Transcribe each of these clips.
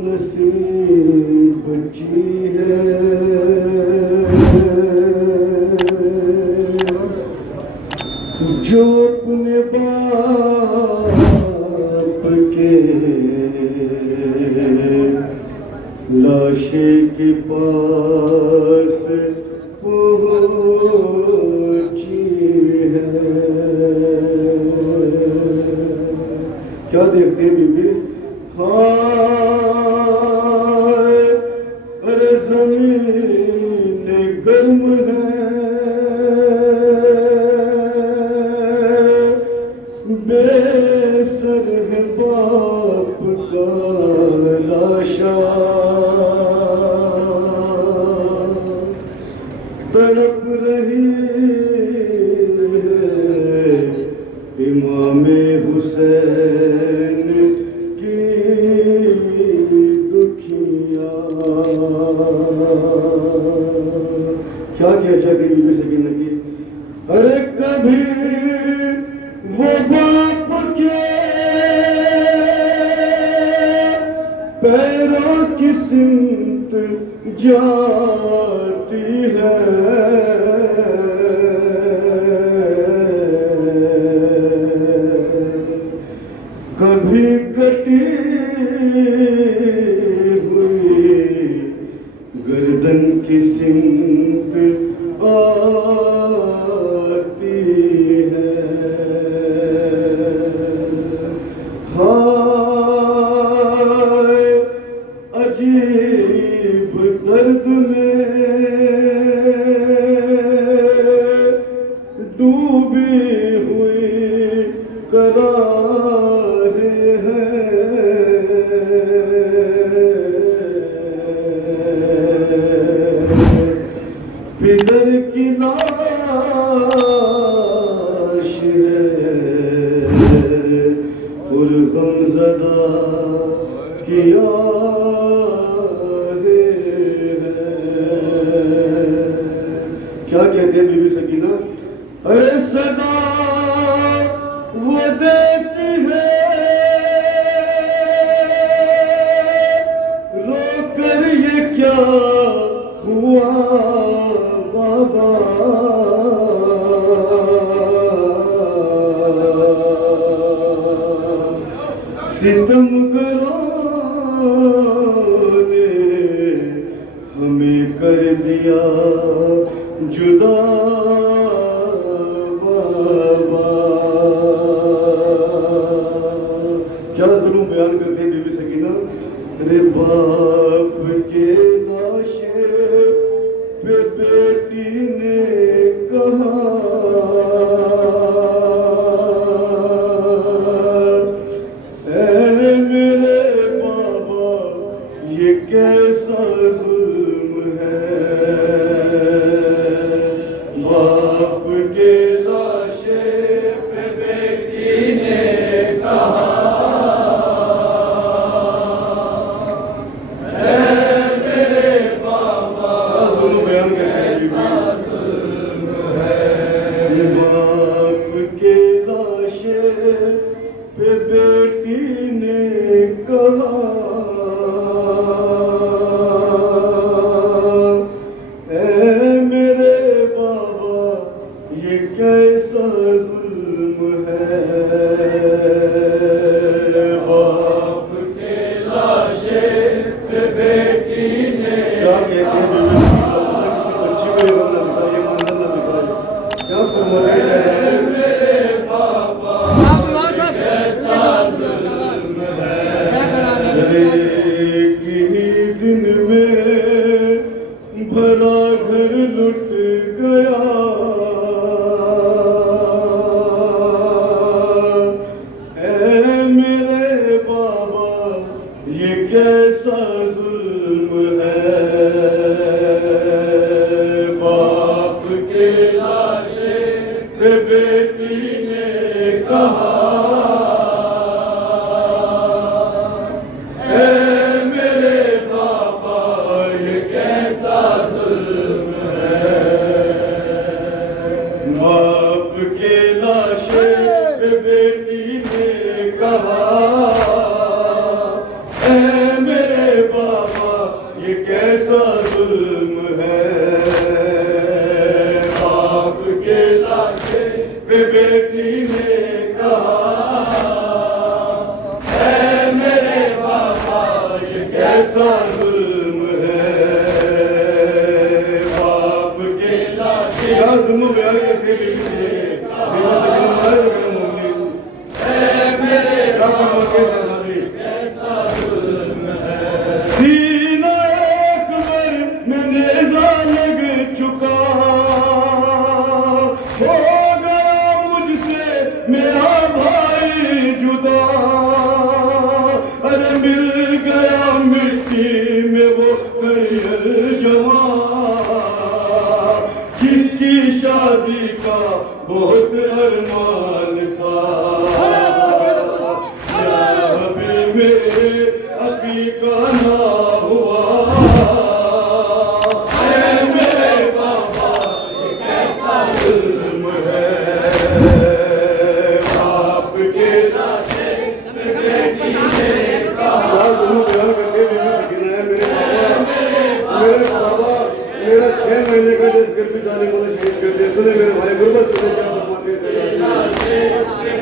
नसीब बची है जो अपने बाप के लाशे के पास पहुंची है। क्या देखते हैं बीबी? हाय अरे ज़मीन गर्म है, बेसर है बाप का लाशा, तड़प रही है इमामे हुसैन की दुखिया। क्या क्या शादी बीबी से गिन की? अरे कभी वो बाप के पैरों की सिमत जाती है, कभी कटी हुई गर्दन की सिमत आती है। हाय अजीब दर्द में डूबी हुई करारे हैं, फिदर की लाश है और गमज़दा किया है। क्या कहते हैं बीबी सकीना? अरे सदा वो देती है रोकर ये क्या हुआ बाबा, सितमगरों ने हमें कर दिया जुदा बाबा। क्या जुल्म बयान करते हैं बीबी सकीना? अरे बाप के लाशे पे बेटी ने कहा, ये कैसा जुल्म है, बाप के लाशे पे बेटी ने कहा, ऐ मेरे बाबा जुल्म बयान कैसा जुल्म है, बाप के लाशे पे बेटी ने कहा, ये कैसा जुल्म है, बाप के लाशे पे बेटी ने। क्या कहते हैं किसी बच्ची को ये बंदा बिताए, ये मंदिर न बिताए, क्या फरमाते हैं मेरे बाबा कैसा जुल्म है। एक ही दिन में भरा घर लुट गया, ये कैसा जुल्म है, बाप के लाशे पे बेटी ने कहा, ऐ मेरे बाबा ये कैसा जुल्म है, बाप कैसा जुल्म है बाप के लाशें। क्या जुल्म बयान करके बीवी से बीवी से गिरफ्तार करने होंगे मेरे बाप के शहजादे। कैसा जुल्म है सीना अकबर में नेज़ा लग चुका, हो गया मुझसे मेरा भाई जुदा। अरे मिल गया मिट्टी में वो करियर जवान, जिसकी शादी का बहुत अरमान था। अभी मेरे अभी का ना हुआ मेरे बाबा, ये कैसा जुल्म है बाप के लाशे बेटी ने कहा। बयान करके बीवी से गिना है मेरे बाबा मेरा 6 महीने का जिस गर्भी जाने को शहीद कर दिया। सुने मेरे भाई गुरबत, सुने क्या फरमाते थे।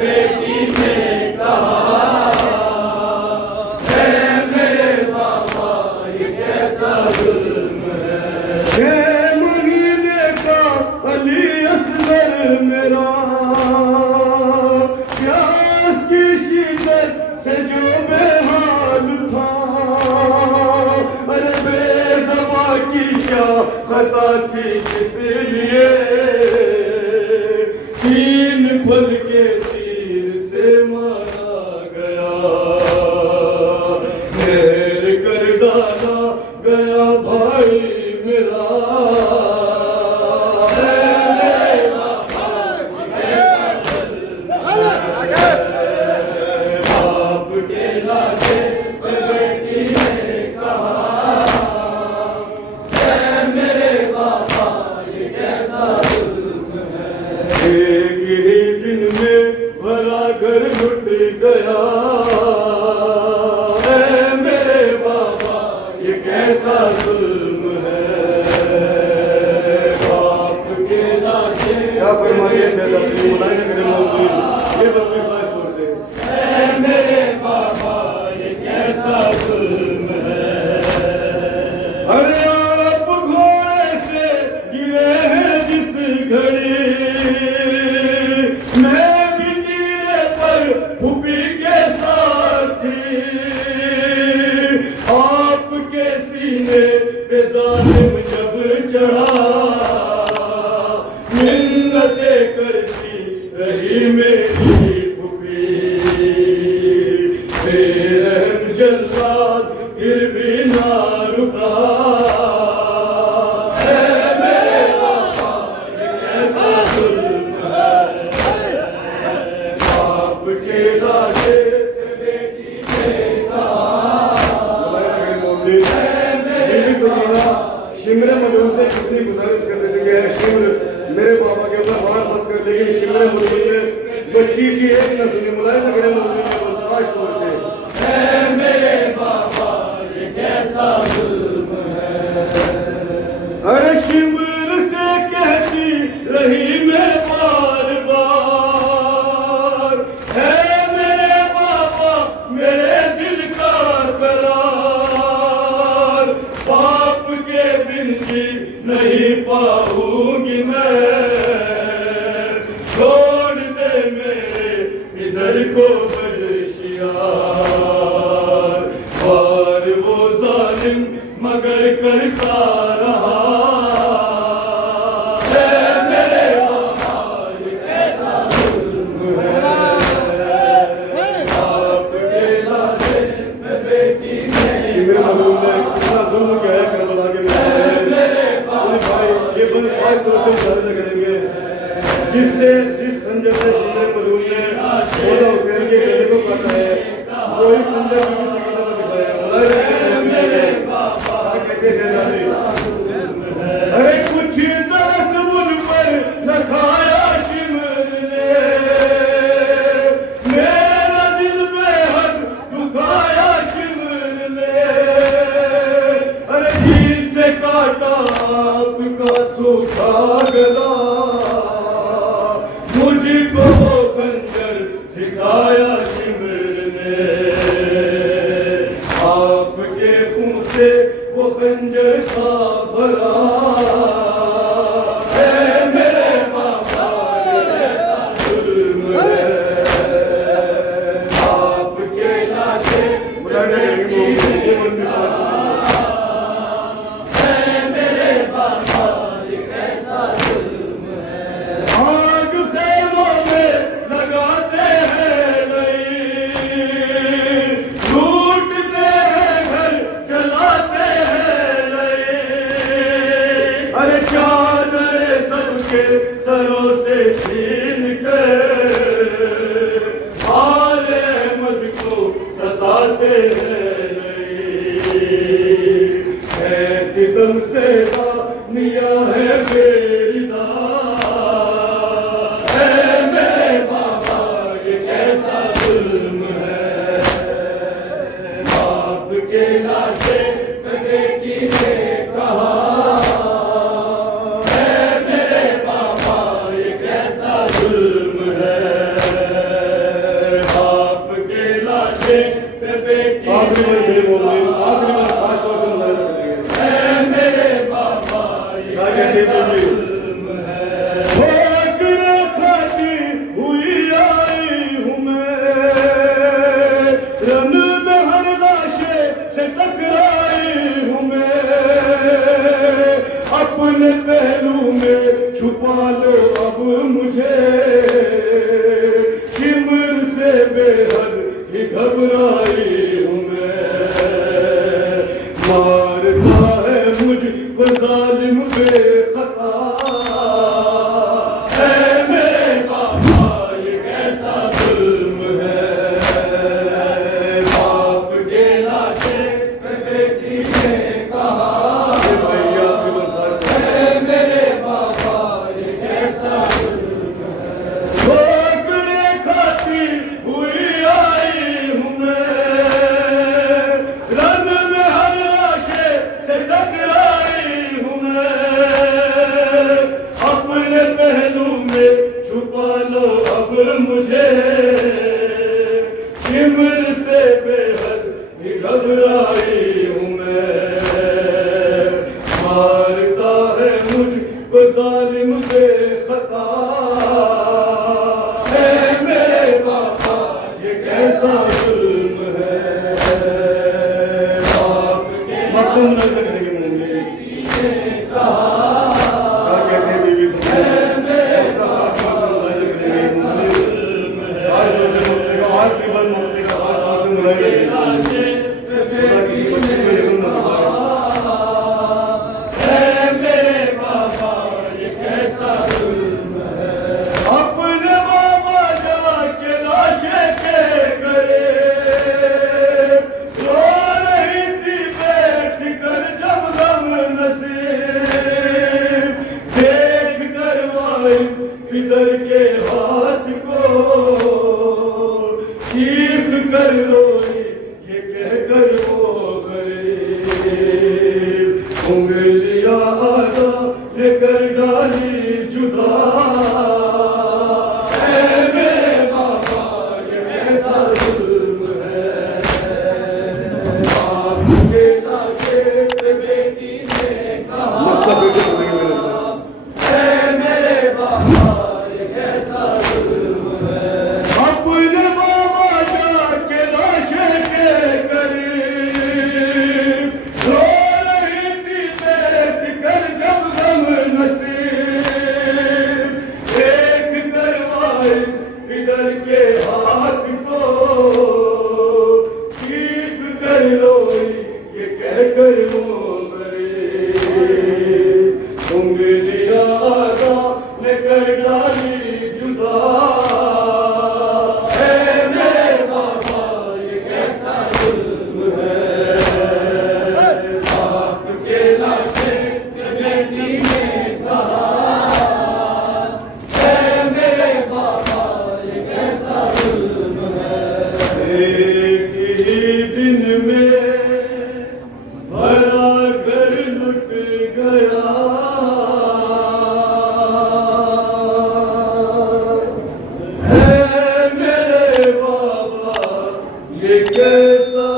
बेटी ने कहा मेरे बाबा, ये कैसा जुल्म है। 6 महीने का अली असगर मेरा, प्यास की शिद्दत से जो बेहाल था। अरे बेज़बा की क्या खता थी किस लिए, 3 फल के तीर से मारा गया। मेर कर डाला गया भाई मेरा। बाप के लाशे बेटी ने कहा मेरे बाबा, ये कैसा जुल्म है। एक ही दिन में भरा घर लुट गया मेरे बाबा, ये कैसा जुल्म है बाप के लाशे। क्या फरमाइए शहजादी मुलायम करे मौलवी, ये बकरी खास तौर से मेरे बाबा, ये कैसा जुल्म है। अरे आप घोड़े से गिरे हैं जिस घड़ी, मैं भी नीरे पर फूफी के साथ थी। आपके सीने पे जालिम जब चढ़ा, मिन्नतें करती रही मेरी फूफी। बेरहम जल्लाद फिर भी ना रुका मेरे बाबा, ये कैसा जुल्म है बाप के लाशे बेटी ने कहा। शिमरे मजदूर से कितनी गुजारिश कर देते कि शिमर मेरे बाबा के ऊपर वार मत कर, लेकिन शिमरे मजदूर ने बच्ची की एक न सुनी। मुलायम करे मौलवी ने खास तौर से मेरे बाबा, ये कैसा जुल्म है। अरे शिमर से कहती रही मैं बार बार, है मेरे बाबा मेरे दिल का करार। बाप के बिन जी नहीं पाऊंगी मैं, छोड़ दे मेरे इधर को बदशियार। वार वो जालिम मगर करता रहा मेरे बाबा, ये कैसा जुल्म है बाप के लाशे बेटी ने। मेरे मजलूम ने कितना जुल्म किया है करबला के मेरे भाई। ये बन खास तौर से मुजाहिदा करेंगे जिस खंजर से शिमरे मजलूम ने मौला हुसैन के गले को काटा है, वही खंजर बीवी सकीना को दिखाया मेरे बाबा के शहजादी। अरे कुछ तरस मुझ पर न खाया शिमर ने, मेरा दिल बेहद दुखाया शिमर ने। अरे जी से काटा आपका सूखा गला, मुझको खंजर दिखाया शिमर ने। आपके खून खंजर का भरा है मेरे बाबा ऐसा जुल्म है आपके लाशे है मेरे बाबा ये कैसा जुल्म है आग खेमों में लगाते हैं नहीं लूटते हैं घर जलाते हैं नहीं अरे चादरे सबके सरों से छीन के आले अहमद को सताते हैं नहीं ऐसी दम से निया है मेरी है मेरे बाबा ये कैसा जुल्म है बाप के लाशे बेटी ने कहा है मेरे बाबा ये कैसा जुल्म है बाप के लाशे पे बेटी आखिरी बार 5% है मेरे बाबा ये कैसा जुल्म है ठोकरे खाती हुई आई हूँ मैं रन में हर लाशे से टकराई हूँ मैं अपने पहलू में छुपा लो अब मुझे शिमर से बेहद ही घबराई हूँ मैं मारता है मुझको जालिम बेखता है मेरे बाबा ये कैसा जुल्म है बाप के लाशे पे बेटी ने कहा भैया है मेरे बाबा ये कैसा जुल्म है ठोकरे खाती हुई आई हूँ मैं रन में हर लाशे से टकराई हूँ मैं अपने पहलू में छुपा लो अब मुझे शिमर से बेहद ही घबराई हूँ मैं मारता है मुझको जालिम बेखता है मेरे बाबा ये कैसा जुल्म है बाप के मक्तम न करने के मुंडे कहा क्या कहते हैं बीबी है मेरे बाबा ये कैसा जुल्म है आज भी बंद मुक्ति का आज लाशे पे बेटी ने कहा है मेरे बाबा ये कैसा जुल्म है अपने बाबा जाके लाशे के गए रो रही थी बैठ कर जब गम नसीब देख कर वाई पितर के हाथ को चीख कर रोई ये कह कर वो गरीब उंगलियां आधा लेकर डाली जुदा है मेरे बाबा ये कैसा जुल्म है बाप के लाशे पे बेटी ने कहा है मेरे बाबा ये कैसा जुल्म है अपने बाबा जाके लाशे के करीब रो रही थी बैठ कर जब गम नसीब देख कर वाई इधर के हाथ को चीख कर रोई ये कह कर वो गरीब उंगलियां आधा लेकर डाली जुदा है मेरे बाबा ये कैसा जुल्म है बाप के लाशे पे बेटी ने कहा है मेरे बाबा ये कैसा जुल्म है एक ही दिन में भरा घर लुट गया है मेरे बाबा ये कैसा